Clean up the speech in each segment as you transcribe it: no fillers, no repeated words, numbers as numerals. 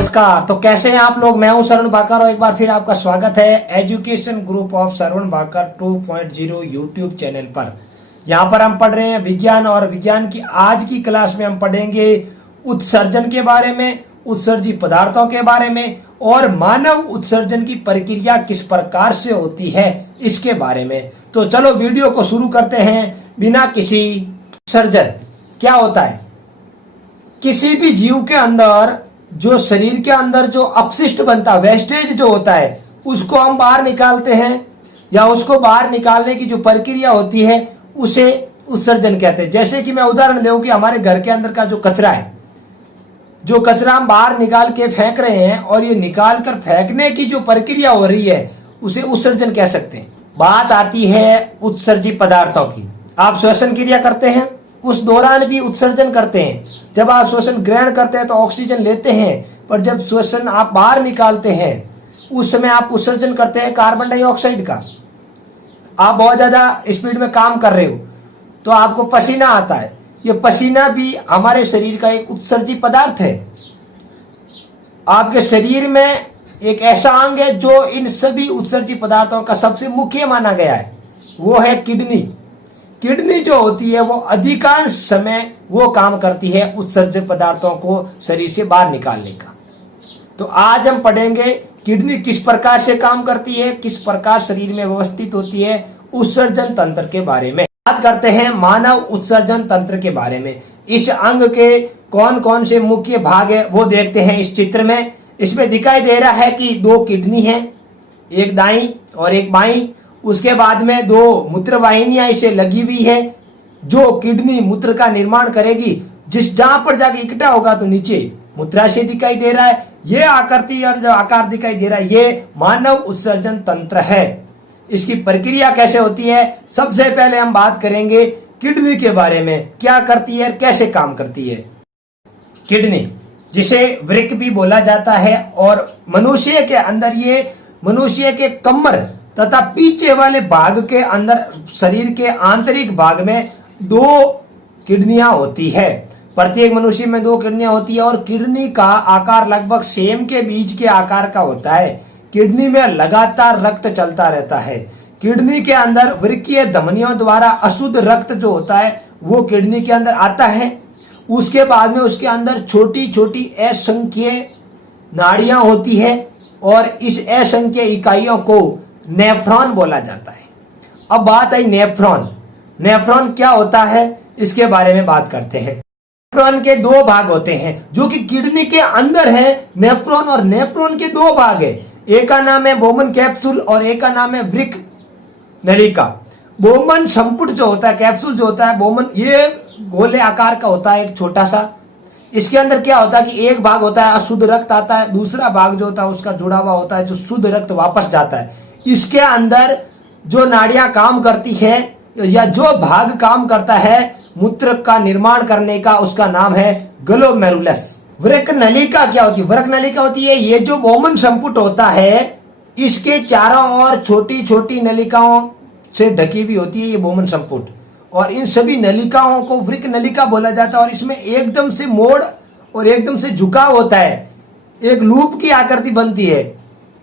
नमस्कार। तो कैसे हैं आप लोग। मैं हूं श्रवण भाकर और एक बार फिर आपका स्वागत है education group of Shravan Bhakar 2.0 YouTube channel पर। यहां पर हम पढ़ रहे हैं विज्ञान और विज्ञान की आज की क्लास में हम पढ़ेंगे उत्सर्जन के बारे में, उत्सर्जी पदार्थों के बारे में और मानव उत्सर्जन की प्रक्रिया किस प्रकार से होती है इसके बारे में। तो चलो वीडियो को शुरू करते हैं बिना किसी उत्सर्जन क्या होता है। किसी भी जीव के अंदर जो शरीर के अंदर जो अपशिष्ट बनता है, वेस्टेज जो होता है, उसको हम बाहर निकालते हैं या उसको बाहर निकालने की जो प्रक्रिया होती है उसे उत्सर्जन कहते हैं। जैसे कि मैं उदाहरण दूं कि हमारे घर के अंदर का जो कचरा है, जो कचरा हम बाहर निकाल के फेंक रहे हैं और ये निकाल कर फेंकने की जो प्रक्रिया हो रही है उसे उत्सर्जन कह सकते हैं। बात आती है उत्सर्जी पदार्थों की। आप श्वसन क्रिया करते हैं, उस दौरान भी उत्सर्जन करते हैं। जब आप श्वसन ग्रहण करते हैं तो ऑक्सीजन लेते हैं, पर जब श्वसन आप बाहर निकालते हैं उस समय आप उत्सर्जन करते हैं कार्बन डाइऑक्साइड का। आप बहुत ज्यादा स्पीड में काम कर रहे हो तो आपको पसीना आता है, ये पसीना भी हमारे शरीर का एक उत्सर्जी पदार्थ है। आपके शरीर में एक ऐसा अंग है जो इन सभी उत्सर्जी पदार्थों का सबसे मुख्य माना गया है, वो है किडनी। किडनी जो होती है वो अधिकांश समय वो काम करती है उत्सर्जक पदार्थों को शरीर से बाहर निकालने का। तो आज हम पढ़ेंगे किडनी किस प्रकार से काम करती है, किस प्रकार शरीर में व्यवस्थित होती है, उत्सर्जन तंत्र के बारे में बात करते हैं। मानव उत्सर्जन तंत्र के बारे में इस अंग के कौन कौन से मुख्य भाग है वो देखते हैं इस चित्र में। इसमें दिखाई दे रहा है कि दो किडनी है, एक दाईं और एक बाईं। उसके बाद में दो मूत्र वाहिनियां इसे लगी हुई है जो किडनी मूत्र का निर्माण करेगी। जिस जहां पर जाके इकट्ठा होगा तो नीचे मूत्राशय दिखाई दे रहा है। ये आकृति और जो आकार दिखाई दे रहा है ये मानव उत्सर्जन तंत्र है। इसकी प्रक्रिया कैसे होती है, सबसे पहले हम बात करेंगे किडनी के बारे में, क्या करती है, कैसे काम करती है। किडनी जिसे वृक्क भी बोला जाता है और मनुष्य के अंदर ये मनुष्य के कमर तथा पीछे वाले भाग के अंदर शरीर के आंतरिक भाग में दो किडनियां होती है। प्रत्येक मनुष्य में दो किडनियां होती है और किडनी का आकार लगभग सेम के बीज के आकार का होता है। किडनी में लगातार रक्त चलता रहता है। किडनी के अंदर वृक्कीय धमनियों द्वारा अशुद्ध रक्त जो होता है वो किडनी के अंदर आता है। उसके बाद में उसके अंदर छोटी छोटी असंख्य नाड़ियां होती है और इस असंख्य इकाइयों को नेफ्रॉन बोला जाता है। अब बात आई नेफ्रॉन। नेफ्रॉन क्या होता है इसके बारे में बात करते हैं। नेफ्रॉन के दो भाग होते हैं जो कि किडनी के अंदर है नेफ्रॉन, और नेफ्रॉन के दो भाग है, एक का नाम है बोमन कैप्सूल और एक का नाम है वृक्क नलिका। बोमन संपुट जो होता है, कैप्सूल जो होता है बोमन, ये गोले आकार का होता है, एक छोटा सा। इसके अंदर क्या होता है कि एक भाग होता है अशुद्ध रक्त आता है, दूसरा भाग जो होता है उसका जुड़ा हुआ होता है जो शुद्ध रक्त वापस जाता है। इसके अंदर जो नाड़ियां काम करती है या जो भाग काम करता है मूत्र का निर्माण करने का, उसका नाम है ग्लोमेरुलस। वृक्क नलिका क्या होती है, वृक्क नलिका होती है ये जो बोमन संपुट होता है इसके चारों ओर छोटी छोटी नलिकाओं से ढकी हुई होती है ये बोमन संपुट, और इन सभी नलिकाओं को वृक्क नलिका बोला जाता है। और इसमें एकदम से मोड़ और एकदम से झुकाव होता है, एक लूप की आकृति बनती है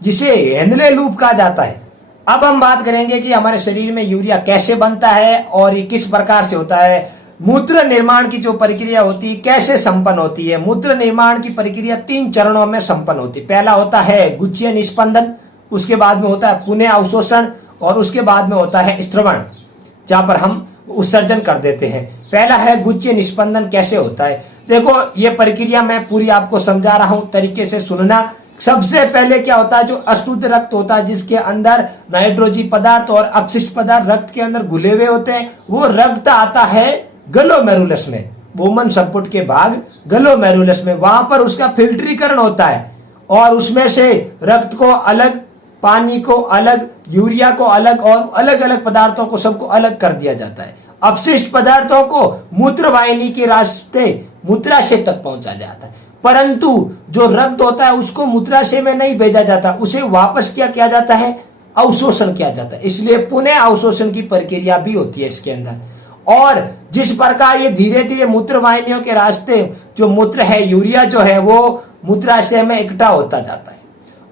जिसे हेनले लूप कहा जाता है। अब हम बात करेंगे कि हमारे शरीर में यूरिया कैसे बनता है और ये किस प्रकार से होता है। मूत्र निर्माण की जो प्रक्रिया होती है कैसे संपन्न होती है। मूत्र निर्माण की प्रक्रिया 3 चरणों में संपन्न होती है। पहला होता है गुच्छीय निस्पंदन, उसके बाद में होता है पुनः अवशोषण और उसके बाद में होता है स्त्रवण, जहां पर हम उत्सर्जन कर देते हैं। पहला है गुच्छीय निस्पंदन। कैसे होता है देखो, ये प्रक्रिया मैं पूरी आपको समझा रहा हूं, तरीके से सुनना। सबसे पहले क्या होता है, जो अशुद्ध रक्त होता है जिसके अंदर नाइट्रोजन पदार्थ और अपशिष्ट पदार्थ रक्त के अंदर घुले हुए होते हैं, वो रक्त आता है ग्लोमेरुलस में, बोमन संपुट के भाग ग्लोमेरुलस में। वहां पर उसका फिल्टरीकरण होता है और उसमें से रक्त को अलग, पानी को अलग, यूरिया को अलग और अलग अलग पदार्थों को सबको अलग कर दिया जाता है। अपशिष्ट पदार्थों को मूत्र वाहिनी के रास्ते मूत्राशय तक पहुंचा जाता है, परंतु जो रक्त होता है उसको मूत्राशय में नहीं भेजा जाता, उसे वापस क्या किया जाता है, अवशोषण किया जाता है। इसलिए पुनः अवशोषण की प्रक्रिया भी होती है इसके अंदर। और जिस प्रकार ये धीरे धीरे मूत्र वाहिनियों के रास्ते जो मूत्र है, यूरिया जो है वो मूत्राशय में इकट्ठा होता जाता है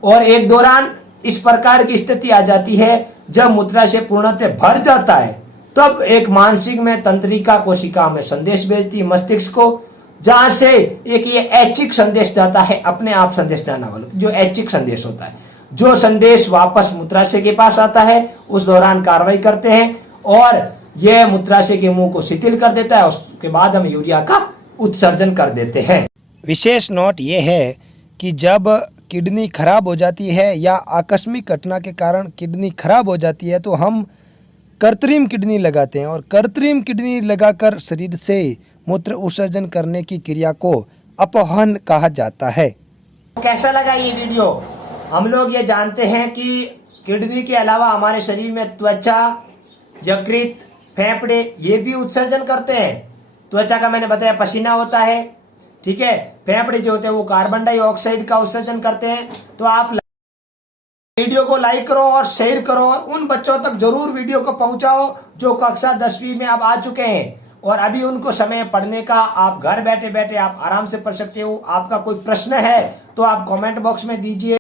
और एक दौरान इस प्रकार की स्थिति आ जाती है जब मूत्राशय पूर्णतः भर जाता है, तब एक मानसिक में तंत्रिका कोशिका में संदेश भेजती है मस्तिष्क को, जहां से एक ये ऐच्छिक संदेश जाता है, अपने आप संदेश जाना वाला जो ऐच्छिक संदेश होता है, जो संदेश वापस मूत्राशय के पास आता है उस दौरान कार्रवाई करते हैं और यह मूत्राशय के मुंह को शिथिल कर देता है। उसके बाद हम यूरिया का उत्सर्जन कर देते हैं। विशेष नोट ये है कि जब किडनी खराब हो जाती है या आकस्मिक घटना के कारण किडनी खराब हो जाती है तो हम कृत्रिम किडनी लगाते हैं और कृत्रिम किडनी लगाकर शरीर से मूत्र उत्सर्जन करने की क्रिया को अपहरण कहा जाता है। कैसा लगा ये वीडियो? हम लोग ये जानते हैं कि किडनी के अलावा हमारे शरीर में त्वचा, यकृत, फेफड़े ये भी उत्सर्जन करते हैं। त्वचा का मैंने बताया पसीना होता है, ठीक है। फेफड़े जो होते हैं वो कार्बन डाइऑक्साइड का उत्सर्जन करते हैं। तो आप वीडियो को लाइक करो और शेयर करो और उन बच्चों तक जरूर वीडियो को पहुंचाओ जो कक्षा 10वीं में अब आ चुके हैं और अभी उनको समय पढ़ने का। आप घर बैठे बैठे आप आराम से पढ़ सकते हो। आपका कोई प्रश्न है तो आप कमेंट बॉक्स में दीजिए।